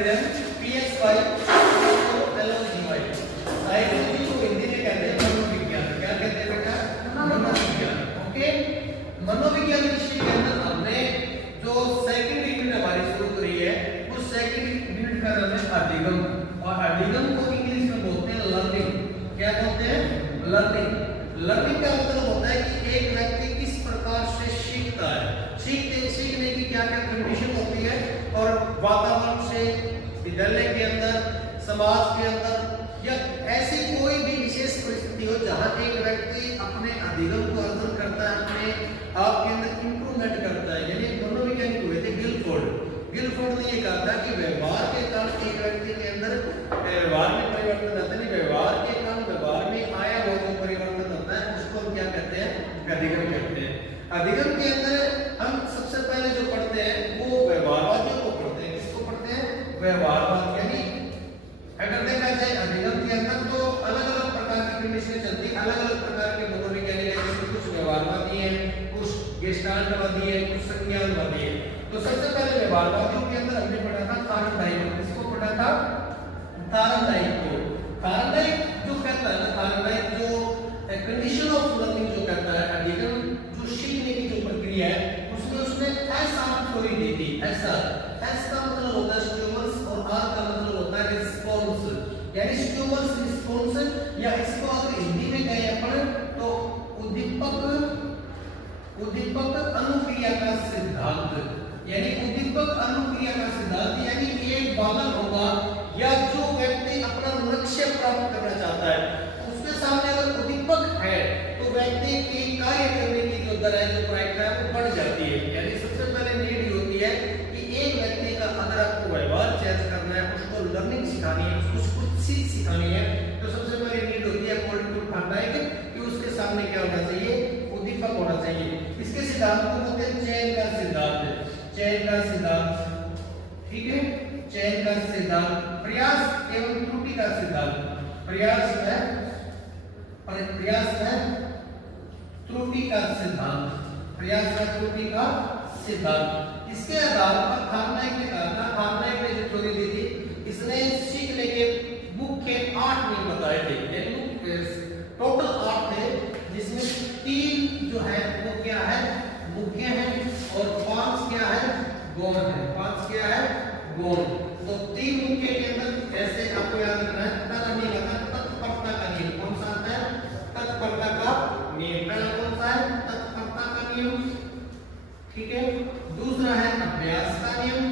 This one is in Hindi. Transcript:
Comparison pxy log/gy। साइकोलॉजी को हिंदी में कहते हैं मनोविज्ञान। क्या कहते हैं बेटा? मनोविज्ञान। ओके, मनोविज्ञान विषय के अंदर हमने जो सेकंड यूनिट हमारी शुरू करी है, उस सेकंड यूनिट का नाम है अधिगम। और अधिगम को इंग्लिश में बोलते हैं लर्निंग। क्या बोलते हैं? लर्निंग। लर्निंग का मतलब होता है कि एक व्यक्ति किस प्रकार से सीखता है, सीखने की क्या क्या कंडीशन होती है, और वातावरण से, विद्यालय के अंदर, समाज के अंदर, या ऐसी कोई भी विशेष परिस्थिति हो जहां एक व्यक्ति अपने अधिगम को अर्जन करता है, अपने आप के अंदर इंप्रूवमेंट करता है। यानी मनोवैज्ञानिक हुए थे गिलफोर्ड ने ये कहा था कि व्यवहार के कारण एक व्यक्ति के अंदर व्यवहार में परिवर्तन आता है। व्यवहार के कारण व्यवहार में आया हुआ जो परिवर्तन होता है उसको हम क्या कहते हैं? अधिगम कहते हैं। अधिगम के अंदर हम सबसे पहले जो पढ़ते हैं वो व्यवहारवादियों को पढ़ते हैं। किसको पढ़ते हैं? व्यवहारवाद। यानी अगर देखा जाए अधिगम के अंदर तो अलग अलग प्रकार की कंडीशन चलती है, अलग अलग प्रकार के मनोवैज्ञानिक हैं, जैसे कुछ व्यवहारवादी हैं, कुछ गेस्टाल्टवादी हैं, कुछ संज्ञानवादी हैं। तो सबसे पहले व्यवहारवादियों के अंदर हमने पढ़ा था थार्नडाइक। किसको पढ़ा था? थार्नडाइक को। थार्नडाइक जो कहता है ना, थार्नडाइक जो कंडीशन ऑफ लर्निंग जो कहता है, अधिगम जो सीखने की जो प्रक्रिया है, उसमें उसने ऐसा थ्योरी दी थी। ऐसा का मतलब होता है स्टिमुलस, और आर का मतलब होता है रिस्पांस। यानी स्टिमुलस, रिस्पांस, या इसको अगर हिंदी में कहें अपन तो उद्दीपक अनुक्रिया का सिद्धांत। यानी उद्दीपक अनुक्रिया का सिद्धांत यानी एक बालक होगा या जो व्यक्ति अपना लक्ष्य प्राप्त करना चाहता है, उसके सामने अगर उद्दीपक है तो व्यक्ति की कार्य करने की जो दर है, जो प्रक्रिया है, वो बढ़ जाती है। यानी सबसे पहले नीड होती है कि एक व्यक्ति का अगर आपको व्यवहार चेंज करना है, उसको लर्निंग सिखानी है, उसको कुछ चीज सिखानी है, तो सबसे पहले नीड होती है पॉजिटिव फीडबैक कि उसके सामने क्या होना चाहिए? उद्दीपक होना चाहिए। इसके सिद्धांत को बोलते हैं चयन का सिद्धांत। चयन का सिद्धांत, ठीक है? चयन का सिद्धांत, प्रयास एवं त्रुटि का सिद्धांत। प्रयास है त्रुटि का सिद्धांत। प्रयास है त्रुटि का सिद्धांत। इसके आधार पर थार्नडाइक ने कहा था, थार्नडाइक ने जो थ्योरी दी थी, इसने सीखने के मुख्य 8 नियम बताए थे। टोटल 8 थे, जिसमें 3 जो है वो क्या है? मुख्य है, और 5 क्या है? गौण है। 5 क्या है? गौण। तो 3 मुख्य के अंदर ऐसे आपको याद रखना है, तत्परता का नियम। कौन सा आता है? तत्परता का नियम। पहला कौन सा है? तत्परता का नियम, ठीक है? दूसरा है अभ्यास का नियम,